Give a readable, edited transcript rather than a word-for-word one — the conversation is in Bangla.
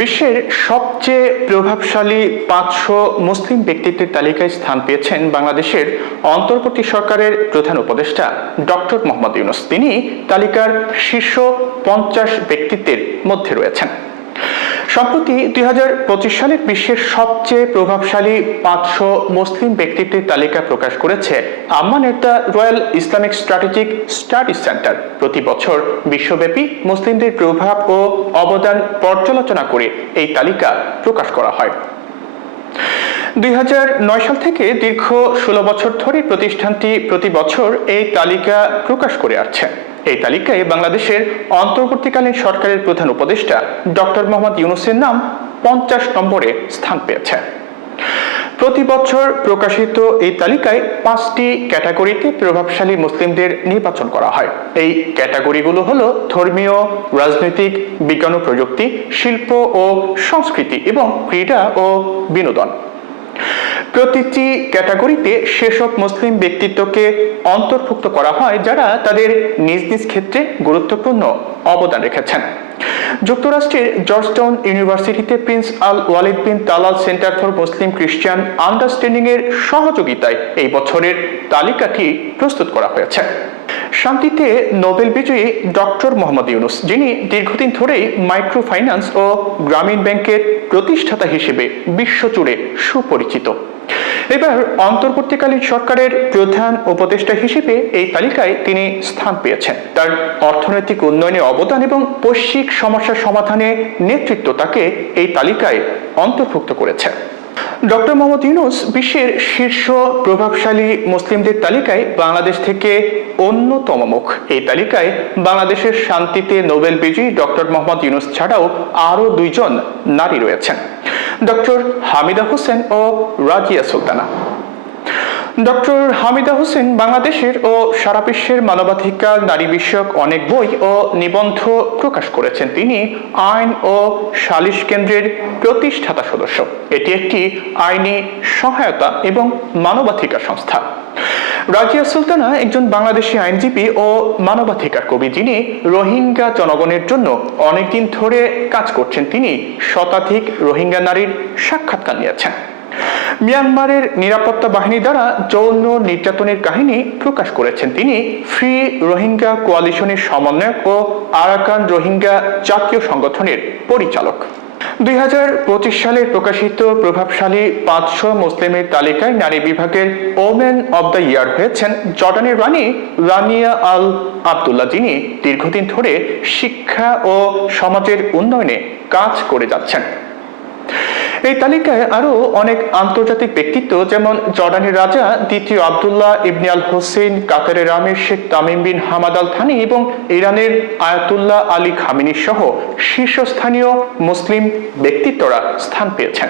বিশ্বের সবচেয়ে প্রভাবশালী ৫০০ মুসলিম ব্যক্তিত্বের তালিকায় স্থান পেয়েছেন বাংলাদেশের অন্তর্বর্তী সরকারের প্রধান উপদেষ্টা ডক্টর মোহাম্মদ ইউনূস। তিনি তালিকার শীর্ষ ৫০ ব্যক্তিত্বের মধ্যে রয়েছেন। সম্প্রতি ২০২৫ সালের বিশ্বের সবচেয়ে প্রভাবশালী ৫০০ মুসলিম ব্যক্তিত্বের তালিকা প্রকাশ করেছে আম্মানের the royal Islamic strategic studies centre. প্রতি বছর বিশ্বব্যাপী মুসলিমদের প্রভাব ও অবদান পর্যালোচনা করে এই তালিকা প্রকাশ করা হয়। ২০০৯ সাল থেকে দীর্ঘ ১৬ বছর ধরে প্রতিষ্ঠানটি প্রতি বছর এই তালিকা প্রকাশ করে আসছে। এই তালিকায় বাংলাদেশের অন্তর্বর্তীকালীন সরকারের প্রধান উপদেষ্টা ডক্টর মোহাম্মদ ইউনূসের নাম ৫০ নম্বরে স্থান পেয়েছে। প্রতি বছর প্রকাশিত এই তালিকায় ৫টি ক্যাটাগরিতে প্রভাবশালী মুসলিমদের নির্বাচন করা হয়। এই ক্যাটাগরিগুলো হলো ধর্মীয়, রাজনৈতিক, বিজ্ঞান ও প্রযুক্তি, শিল্প ও সংস্কৃতি এবং ক্রীড়া ও বিনোদন। প্রতিটি ক্যাটাগরিতে সেসব মুসলিম ব্যক্তিত্বকে অন্তর্ভুক্ত করা হয় যারা তাদের নিজ নিজ ক্ষেত্রে গুরুত্বপূর্ণ অবদান রেখেছেন। যুক্তরাষ্ট্রের জর্জটাউন ইউনিভার্সিটিতে Prince Al Waleed bin Talal Center for Muslim Christian Understanding এর সহযোগিতায় এই বছরের তালিকাটি প্রস্তুত করা হয়েছে। শান্তিতে নোবেল বিজয়ী ডক্টর মোহাম্মদ ইউনূস, যিনি দীর্ঘদিন ধরেই মাইক্রো ফাইন্যান্স ও গ্রামীণ ব্যাংকের প্রতিষ্ঠাতা হিসেবে বিশ্বজুড়ে সুপরিচিত, এবার অন্তর্বর্তীকালীন সরকারের প্রধান উপদেষ্টা হিসেবে এই তালিকায় তিনি স্থান পেয়েছেন। তার অর্থনৈতিক উন্নয়নে অবদান এবং বৈশ্বিক সমস্যা সমাধানে নেতৃত্ব তাকে এই তালিকায় অন্তর্ভুক্ত করেছে। ডক্টর মোহাম্মদ ইউনূস বিশ্বের শীর্ষ প্রভাবশালী মুসলিমদের তালিকায় বাংলাদেশ থেকে অন্যতম মুখ। এই তালিকায় বাংলাদেশের শান্তিতে নোবেল বিজয়ী ডক্টর মোহাম্মদ ইউনূস ছাড়াও আরও ২ জন নারী রয়েছেন, ডক্টর হামিদা হোসেন ও রাজিয়া সুলতানা। ডক্টর হামিদা হোসেন বাংলাদেশের ও সারা বিশ্বের মানবাধিকার, নারী বিষয়ক অনেক বই ও নিবন্ধ প্রকাশ করেছেন। তিনি আইন ও সালিশ কেন্দ্রের প্রতিষ্ঠাতা সদস্য। এটি একটি আইনি সহায়তা এবং মানবাধিকার সংস্থা। রাজিয়া সুলতানা একজন বাংলাদেশি আইনজীবী ও মানবাধিকার কর্মী, যিনি রোহিঙ্গা জনগণের জন্য অনেকদিন ধরে কাজ করছেন। তিনি শতাধিক রোহিঙ্গা নারীর সাক্ষাৎকার নিয়েছেন। মিয়ানমারের নিরাপত্তা বাহিনী দ্বারা যৌন নির্যাতনের কাহিনী প্রকাশ করেছেন। তিনি ফ্রি রোহিঙ্গা কোয়ালিশনের সমন্বয়ক ও আরাকান রোহিঙ্গা জাতীয় সংগঠনের পরিচালক। ২০২৫ সালে প্রকাশিত প্রভাবশালী ৫০০ মুসলিমের তালিকায় নারী বিভাগের ওমেন অব দ্য ইয়ার হয়েছেন জর্ডানের রানী রানিয়া আল আবদুল্লাহ, যিনি দীর্ঘদিন ধরে শিক্ষা ও সমাজের উন্নয়নে কাজ করে যাচ্ছেন। এই তালিকায় আরো অনেক আন্তর্জাতিক ব্যক্তিত্ব, যেমন জর্ডানের রাজা দ্বিতীয় আবদুল্লাহ ইবনে আল হোসেন, কাতারের আমির শেখ Tamim bin Hamad al Thani এবং ইরানের আয়াতুল্লাহ আলী খামেনি সহ শীর্ষস্থানীয় মুসলিম ব্যক্তিত্বরা স্থান পেয়েছেন।